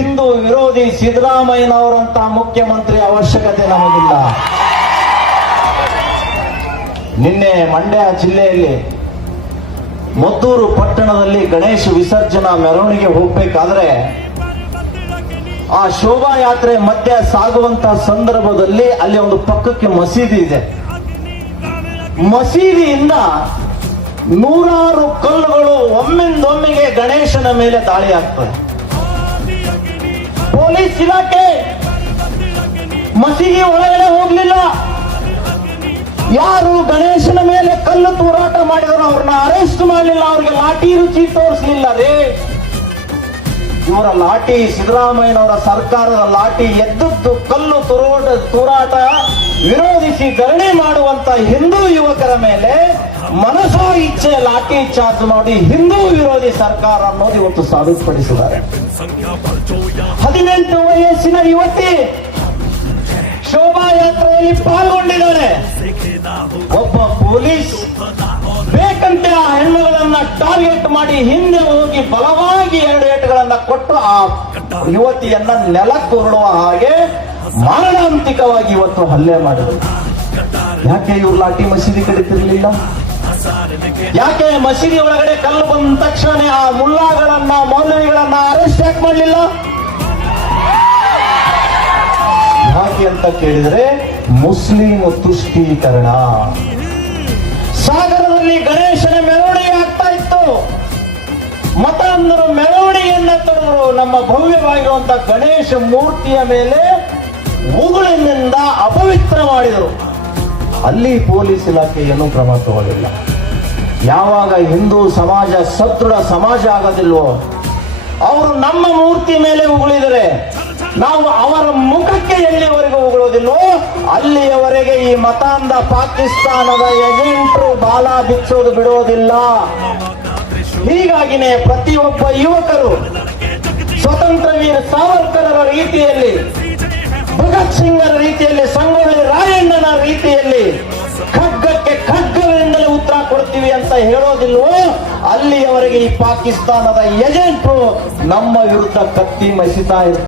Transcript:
ಹಿಂದೂ ವಿರೋಧಿ ಸಿದ್ದರಾಮಯ್ಯನವರಂತ ಮುಖ್ಯಮಂತ್ರಿ ಅವಶ್ಯಕತೆ ನಮಗಿಲ್ಲ. ನಿನ್ನೆ ಮಂಡ್ಯ ಜಿಲ್ಲೆಯಲ್ಲಿ ಮದ್ದೂರು ಪಟ್ಟಣದಲ್ಲಿ ಗಣೇಶ ವಿಸರ್ಜನಾ ಮೆರವಣಿಗೆ ಹೋಗ್ಬೇಕಾದ್ರೆ ಆ ಶೋಭಾಯಾತ್ರೆ ಮಧ್ಯೆ ಸಾಗುವಂತ ಸಂದರ್ಭದಲ್ಲಿ ಅಲ್ಲಿ ಒಂದು ಪಕ್ಕಕ್ಕೆ ಮಸೀದಿ ಇದೆ. ಮಸೀದಿಯಿಂದ ನೂರಾರು ಕಲ್ಲುಗಳು ಒಮ್ಮಿಂದೊಮ್ಮೆಗೆ ಗಣೇಶನ ಮೇಲೆ ದಾಳಿ ಆಗ್ತದೆ. ಪೊಲೀಸ್ ಇಲಾಖೆ ಮಸೀದಿ ಒಳಗಡೆ ಹೋಗ್ಲಿಲ್ಲ. ಯಾರು ಗಣೇಶನ ಮೇಲೆ ಕಲ್ಲು ತೂರಾಟ ಮಾಡಿದ್ರು ಅವ್ರನ್ನ ಅರೆಸ್ಟ್ ಮಾಡಲಿಲ್ಲ, ಅವ್ರಿಗೆ ಲಾಠಿ ರುಚಿ ತೋರಿಸಲಿಲ್ಲ ರೀ. ಇವರ ಲಾಠಿ, ಸಿದ್ದರಾಮಯ್ಯನವರ ಸರ್ಕಾರದ ಲಾಠಿ ಎದ್ದದ್ದು ಕಲ್ಲು ತೂರಾಟ ವಿರೋಧಿಸಿ ಧರಣಿ ಮಾಡುವಂತ ಹಿಂದೂ ಯುವಕರ ಮೇಲೆ ಮನಸೋ ಇಚ್ಛೆ ಲಾಠಿ ಚಾರ್ಜ್ ಮಾಡಿ ಹಿಂದೂ ವಿರೋಧಿ ಸರ್ಕಾರ ಅನ್ನೋದು ಇವತ್ತು ಸಾಬೀತುಪಡಿಸಿದ್ದಾರೆ. 18 ವಯಸ್ಸಿನ ಯುವತಿ ಶೋಭಾಯಾತ್ರೆಯಲ್ಲಿ ಪಾಲ್ಗೊಂಡಿದ್ದಾರೆ. ಒಬ್ಬ ಪೊಲೀಸ್ ಬೇಕಂತೆ ಆ ಹೆಣ್ಣುಗಳನ್ನ ಟಾರ್ಗೆಟ್ ಮಾಡಿ ಹಿಂದೆ ಹೋಗಿ ಬಲವಾಗಿ 2 ಏಟುಗಳನ್ನ ಕೊಟ್ಟು ಆ ಯುವತಿಯನ್ನ ನೆಲಕ್ಕುರುಳುವ ಹಾಗೆ ಮಾರಣಾಂತಿಕವಾಗಿ ಇವತ್ತು ಹಲ್ಲೆ ಮಾಡಿದರು. ಯಾಕೆ ಇವ್ರು ಲಾಠಿ ಮಸೀದಿ ಕಡಿತಿರ್ಲಿಲ್ಲ? ಯಾಕೆ ಮಸೀದಿ ಒಳಗಡೆ ಕಲ್ಲು ಬಂದ ತಕ್ಷಣ ಆ ಮುಲ್ಲಾಗಳನ್ನ ಮೌಲವಿಗಳನ್ನ ಅರೆಸ್ಟ್ ಯಾಕೆ ಮಾಡಲಿಲ್ಲ? ಯಾಕೆ ಅಂತ ಕೇಳಿದ್ರೆ ಮುಸ್ಲಿಂ ತುಷ್ಟೀಕರಣ. ಸಾಗರದಲ್ಲಿ ಗಣೇಶನ ಮೆರವಣಿಗೆ ಆಗ್ತಾ ಇತ್ತು. ಮತ ಅಂದರು ಮೆರವಣಿಗೆಯನ್ನ ತಡೆದರು. ನಮ್ಮ ಭವ್ಯವಾಗಿರುವಂತಹ ಗಣೇಶ ಮೂರ್ತಿಯ ಮೇಲೆ ಉಗುಳಿನಿಂದ ಅಪವಿತ್ರ ಮಾಡಿದರು. ಅಲ್ಲಿ ಪೊಲೀಸ್ ಇಲಾಖೆ ಏನೂ ಕ್ರಮ ತಗೊಳ್ಳಿಲ್ಲ. ಯಾವಾಗ ಹಿಂದೂ ಸಮಾಜ ಸದೃಢ ಸಮಾಜ ಆಗೋದಿಲ್ವೋ, ಅವರು ನಮ್ಮ ಮೂರ್ತಿ ಮೇಲೆ ಉಗುಳಿದರೆ ನಾವು ಅವರ ಮುಖಕ್ಕೆ ಎಲ್ಲಿವರೆಗೂ ಉಗುಳೋದಿಲ್ವೋ ಅಲ್ಲಿಯವರೆಗೆ ಈ ಮತಾಂಧ ಪಾಕಿಸ್ತಾನದ ಏಜೆಂಟರು ಬಾಲ ಬಿಚ್ಚೋದು ಬಿಡೋದಿಲ್ಲ. ಹೀಗಾಗಿನೇ ಪ್ರತಿಯೊಬ್ಬ ಯುವಕರು ಸ್ವತಂತ್ರ ವೀರ ಸಾವರ್ಕರರ ರೀತಿಯಲ್ಲಿ, ಭಗತ್ ಸಿಂಗರ ರೀತಿಯಲ್ಲಿ, ಸಂಗೊಳ್ಳಿ ರಾಯಣ್ಣನ ರೀತಿಯಲ್ಲಿ ಖಡ್ಗಕ್ಕೆ ಖಡ್ಗದಿಂದಲೇ ಉತ್ತರ ಕೊಡ್ತೀವಿ ಅಂತ ಹೇಳೋದಿಲ್ವೋ ಅಲ್ಲಿಯವರೆಗೆ ಈ ಪಾಕಿಸ್ತಾನದ ಏಜೆಂಟರು ನಮ್ಮ ವಿರುದ್ಧ ಕತ್ತಿ ಮಸಿತಾ ಇರ್ತಾರೆ.